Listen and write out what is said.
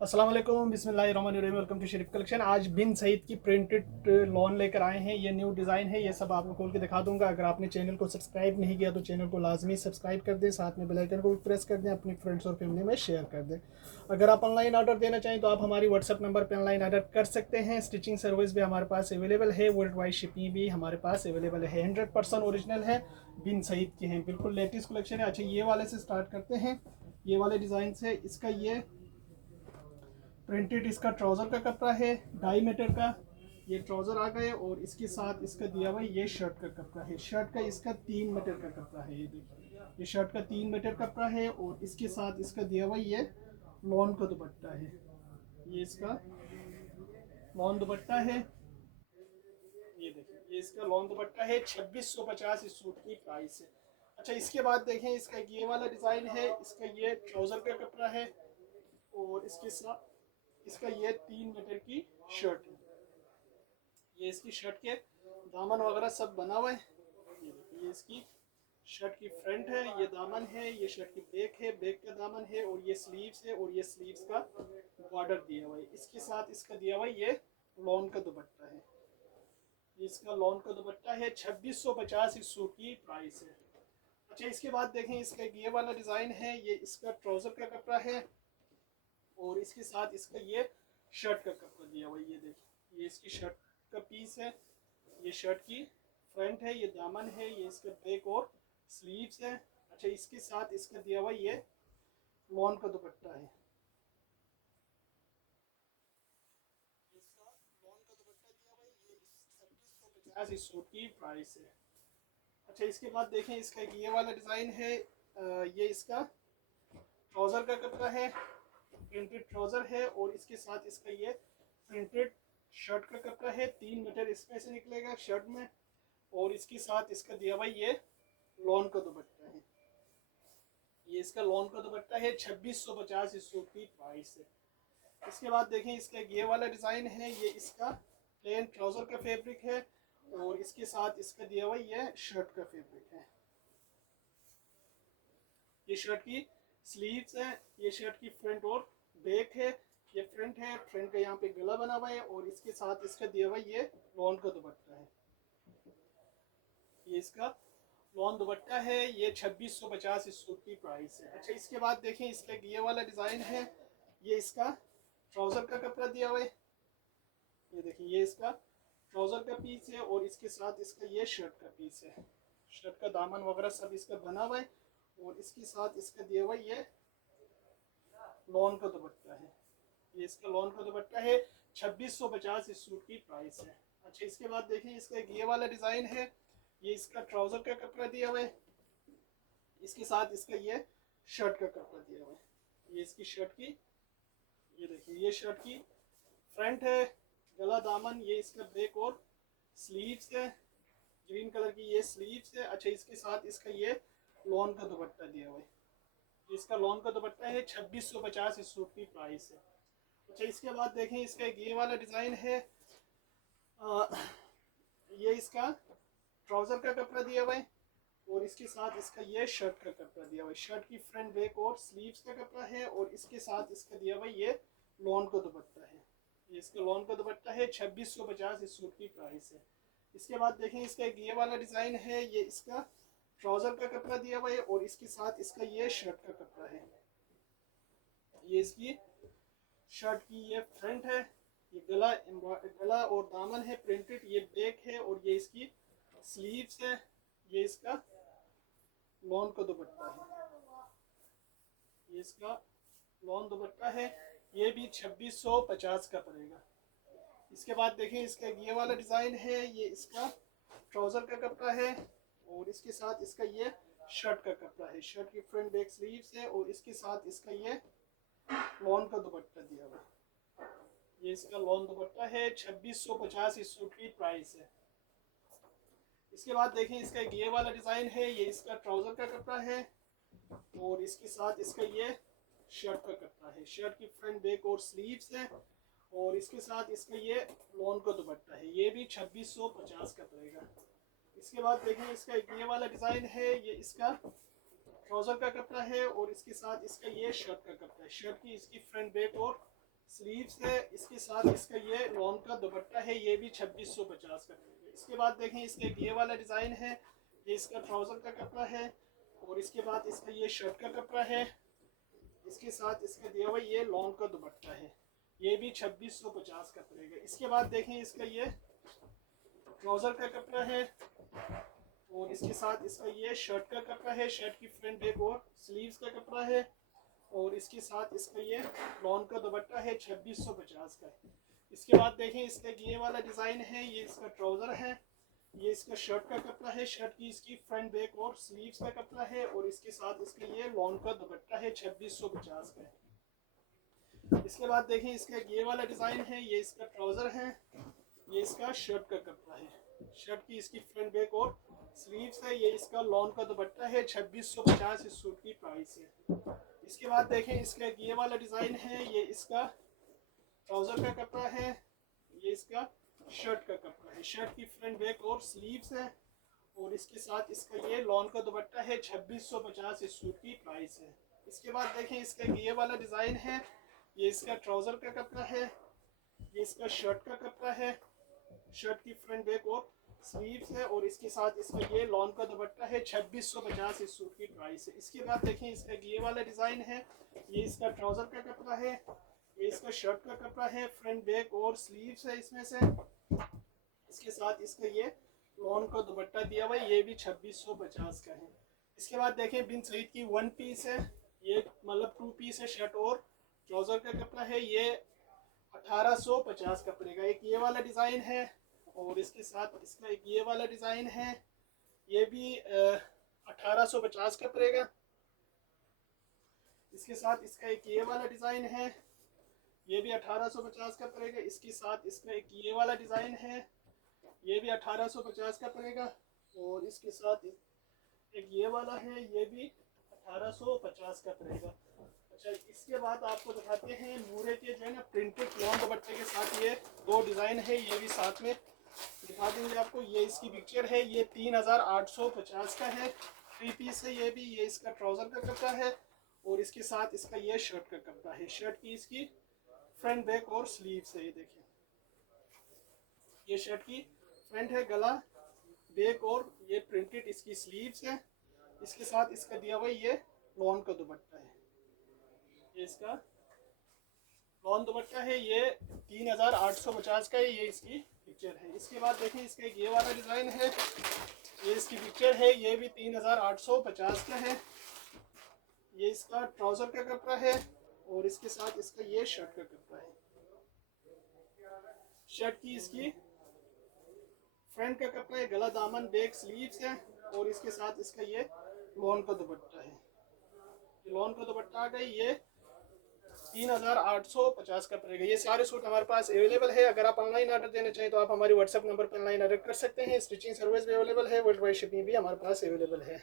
अस्सलाम वालेकुम, बिस्मिल्लाहिर्रहमानिर्रहीम। Welcome to Sharif collection. आज बिन सईद की प्रिंटेड लॉन लेकर आए हैं। ये न्यू डिज़ाइन है, ये सब आपको खोल के दिखा दूंगा। अगर आपने चैनल को सब्सक्राइब नहीं किया तो चैनल को लाजमी सब्सक्राइब कर दें, साथ में बेल आइकन को भी प्रेस कर दें, अपनी फ्रेंड्स और फैमिली में शेयर कर दें। अगर आप ऑनलाइन ऑर्डर देना चाहें तो आप हमारी व्हाट्सअप नंबर पर ऑनलाइन ऑर्डर कर सकते हैं। स्टिचिंग सर्विस भी हमारे पास अवेलेबल है, वर्ल्ड वाइड शिपिंग भी हमारे पास अवेलेबल है। 100% ओरिजिनल है, बिन सईद के हैं, बिल्कुल लेटेस्ट कलेक्शन है। अच्छा, ये वाले से स्टार्ट करते हैं। ये वाले डिज़ाइन से इसका ये प्रिंटेड इसका ट्राउज़र का कपड़ा है, 2.5 मीटर का ये ट्राउज़र आ गए। और इसके साथ इसका दिया हुआ ये शर्ट का कपड़ा है। शर्ट का इसका 3 मीटर का कपड़ा है। ये देखिए, ये शर्ट का 3 मीटर कपड़ा है। और इसके साथ इसका दिया हुआ ये लॉन का दुपट्टा है। ये इसका लॉन दुपट्टा है। ये देखिए, ये इसका लॉन दुपट्टा है। 2650 इस सूट की प्राइस है। अच्छा, इसके बाद देखें, इसका ये वाला डिज़ाइन है। इसका ये ट्राउज़र का कपड़ा है और इसके साथ इसका ये 3 मीटर की शर्ट है। ये इसकी शर्ट के दामन वगैरह सब बना हुआ है। ये देखिए, ये इसकी शर्ट की फ्रंट है, ये दामन है, ये शर्ट की बैक है, बैक का दामन है, और ये स्लीव्स है, और ये स्लीव्स का बॉर्डर दिया हुआ है। इसके साथ इसका दिया हुआ है ये लॉन का दुपट्टा है। ये इसका लॉन का दुपट्टा है। 2650 इस सूट की प्राइस है। अच्छा, इसके बाद देखें, इसका ये वाला डिज़ाइन है। ये इसका ट्राउज़र का कपड़ा है और इसके साथ इसका ये शर्ट का कपड़ा दिया हुआ है। ये देखिए, ये इसकी शर्ट का पीस है। ये शर्ट की फ्रंट है, ये दामन है, ये इसका बैक और स्लीव्स है। अच्छा, इसके साथ इसका दिया हुआ ये लॉन का दुपट्टा है। इसका लॉन का दुपट्टा दिया हुआ है। ये 2650 इस सूट की प्राइस है। अच्छा, इसके बाद देखें, इसका ये वाला डिज़ाइन है। ये इसका ट्राउज़र का कपड़ा है, प्रिंटेड ट्राउज़र है, और इसके साथ इसका ये प्रिंटेड शर्ट का कपड़ा है। 3 मीटर इसमें से निकलेगा शर्ट में। और इसके साथ इसका दिया हुआ ये लॉन का दुपट्टा है। ये इसका लॉन का दुपट्टा है। 2650 इस सूट की प्राइस है। इसके बाद देखें, इसका ये वाला डिज़ाइन है। ये इसका प्लेन ट्राउज़र का फैब्रिक है और इसके साथ इसका दिया हुआ ये शर्ट का फैब्रिक है। ये शर्ट की स्लीव्स है, ये शर्ट की फ्रंट और बैक है। ये फ्रंट है, फ्रंट का यहाँ पे गला बना हुआ है, और इसके साथ इसका दिया हुआ ये लॉन का दुपट्टा है। ये इसका लॉन दुपट्टा है। ये 2650 इस सूट की प्राइस है। अच्छा, इसके बाद देखें, इसका ये वाला डिज़ाइन है। ये इसका ट्राउज़र का कपड़ा दिया हुआ है। ये देखिए, ये इसका ट्राउज़र का पीस है और इसके साथ इसका ये शर्ट का पीस है। शर्ट का दामन वगैरह सब इसका बना हुआ है, और इसके साथ इसका दिया हुआ ये लॉन का दुपट्टा है। ये इसका लॉन का दुपट्टा है। 2650 इस सूट की प्राइस है। अच्छा, इसके बाद देखिए, इसका एक ये वाला डिज़ाइन है। ये इसका ट्राउज़र का कपड़ा दिया हुआ है। इसके साथ इसका ये शर्ट का कपड़ा दिया हुआ है। ये इसकी शर्ट की, ये देखिए, ये शर्ट की फ्रंट है, गला दामन, ये इसका बैक और स्लीव्स है। ग्रीन कलर की ये स्लीव्स है। अच्छा, इसके साथ इसका ये लॉन का दुपट्टा दिया हुआ है। इसका लॉन का दुपट्टा है। 2650 इस सूट की प्राइस है। अच्छा, इसके बाद देखें, इसका एक ये वाला डिज़ाइन है। ये इसका ट्राउज़र का कपड़ा दिया हुआ है और इसके साथ इसका ये शर्ट का कपड़ा दिया हुआ है। शर्ट की फ्रंट बैक और स्लीव्स का कपड़ा है, और इसके साथ इसका दिया हुआ ये लॉन का दुपट्टा है। ये इसका लॉन का दुपट्टा है। 2650 इस सूट की प्राइस है। इसके बाद देखें, इसका एक ये वाला डिज़ाइन है। ये इसका ट्राउज़र का कपड़ा दिया हुआ है और इसके साथ इसका ये शर्ट का कपड़ा है। ये इसकी शर्ट की ये फ्रंट है, ये गला और दामन है प्रिंटेड, ये बैक है, और ये इसकी स्लीव्स है। ये इसका लॉन का दुपट्टा है। ये इसका लॉन दुपट्टा है। ये भी 2650 का पड़ेगा। इसके बाद देखें, इसका ये वाला डिज़ाइन है। ये इसका ट्राउज़र का कपड़ा है और इसके साथ इसका ये शर्ट का कपड़ा है। शर्ट की फ्रंट बैक स्लीव्स है, और इसके साथ इसका ये लॉन का दुपट्टा दिया हुआ है। ये इसका लॉन दुपट्टा है। 2650 इस सूट की प्राइस है। इसके बाद देखें, इसका एक ये वाला डिज़ाइन है। ये इसका ट्राउज़र का कपड़ा है और इसके साथ इसका ये शर्ट का कपड़ा है। शर्ट की फ्रंट बैक और स्लीव्स है, और इसके साथ इसका ये लॉन का दुपट्टा है। ये भी 2650 का पड़ेगा। इसके बाद देखें, इसका एक ये वाला डिज़ाइन है। ये इसका ट्राउज़र का कपड़ा है और इसके साथ इसका ये शर्ट का कपड़ा है। शर्ट की इसकी फ्रंट बैक और स्लीव्स है, इसके साथ इसका ये लॉन का दुपट्टा है, ये भी 2650 का पड़ेगा। इसके बाद देखें इसका ये वाला डिज़ाइन है, ये इसका ट्राउज़र का कपड़ा है और इसके बाद इसका ये शर्ट का कपड़ा है, इसके साथ इसका दिया हुआ ये लॉन का दुपट्टा है, ये भी 2650 का पड़ेगा। इसके बाद देखें इसका ये ट्राउज़र का कपड़ा है और इसके साथ इसका ये शर्ट का कपड़ा है, शर्ट की फ्रंट बैक और स्लीव्स का कपड़ा है और इसके साथ इसका ये लॉन का दुपट्टा है 2650 का है। इसके बाद देखें इसका ये वाला डिज़ाइन है, ये इसका ट्राउज़र है, ये इसका शर्ट का कपड़ा है, शर्ट की इसकी फ्रंट बैक और स्लीव्स का कपड़ा है और इसके साथ इसका ये लॉन का दुपट्टा है 2650 का है। इसके बाद देखें इसका ये वाला डिज़ाइन है, ये इसका ट्राउज़र है, ये इसका शर्ट का कपड़ा है, शर्ट की इसकी फ्रंट बैक और स्लीव्स है, ये इसका लॉन का दुपट्टा है 2650 इस सूट की प्राइस है। इसके बाद देखें इसका ये वाला डिज़ाइन है, ये इसका ट्राउज़र का कपड़ा है, ये इसका शर्ट का कपड़ा है, शर्ट की फ्रंट बैक और स्लीव्स है और इसके साथ इसका ये लॉन का दुपट्टा है 2650 इस सूट की प्राइस है। इसके बाद देखें इसका ये वाला डिज़ाइन है, ये इसका ट्राउज़र का कपड़ा है, ये इसका शर्ट का कपड़ा है, शर्ट की फ्रंट बैक और स्लीव्स है और इसके साथ इसका ये लॉन का दुपट्टा है 2650 इस सूट की प्राइस है। इसके बाद देखें इसका ये वाला डिज़ाइन है, ये इसका ट्राउज़र का कपड़ा है, ये इसका शर्ट का कपड़ा है, फ्रंट बैक और स्लीव्स है इसमें से, इसके साथ इसका ये लॉन का दुपट्टा दिया हुआ है, ये भी 2650 का है। इसके बाद देखें बिन सईद की वन पीस है, ये मतलब टू पीस है, शर्ट और ट्राउज़र का कपड़ा है, ये 1850 का पड़ेगा। एक ये वाला डिज़ाइन है और इसके साथ इसका एक ये वाला डिज़ाइन है, ये भी 1850 का पड़ेगा। इसके साथ इसका एक ये वाला डिज़ाइन है, ये भी 1850 का पड़ेगा। इसके साथ इसका एक ये वाला डिज़ाइन है, ये भी 1850 का पड़ेगा और इसके साथ एक ये वाला है, ये भी 1850 का पड़ेगा। अच्छा, इसके बाद आपको दिखाते हैं मूरे के जो है ना प्रिंटेड लॉन दुपट्टे के साथ ये दो डिज़ाइन है, ये भी साथ में दिखा देंगे आपको। ये इसकी पिक्चर है, ये 3850 का है, थ्री पीस है ये भी। ये इसका ट्राउज़र का कपड़ा है और इसके साथ इसका ये शर्ट का कपड़ा है, शर्ट की इसकी फ्रंट बैक और स्लीव्स है। ये देखिए ये शर्ट की फ्रंट है, गला बैक और ये प्रिंटेड इसकी स्लीव्स है। इसके साथ इसका दिया हुआ ये लॉन का दुपट्टा है, ये इसका लॉन दुपट्टा है, ये 3850 का है, ये इसकी पिक्चर है। इसके बाद देखें इसका एक ये वाला डिज़ाइन है, ये इसकी पिक्चर है, ये भी 3850 का है। ये इसका ट्राउज़र का कपड़ा है और इसके साथ इसका ये शर्ट का कपड़ा है, शर्ट की इसकी फ्रंट का कपड़ा है, गला दामन बैक स्लीव्स है और इसके साथ इसका ये लॉन का दुपट्टा है। ये लॉन का दुपट्टा आ गई, ये 3850 का पड़ेगा। ये सारे सूट हमारे पास अवेलेबल है। अगर आप ऑनलाइन ऑर्डर देना चाहें तो आप हमारे व्हाट्सएप नंबर पर ऑनलाइन ऑर्डर कर सकते हैं। स्टिचिंग सर्विस भी अवेलेबल है, वर्ल्ड वाइड शिपिंग भी हमारे पास अवेलेबल है।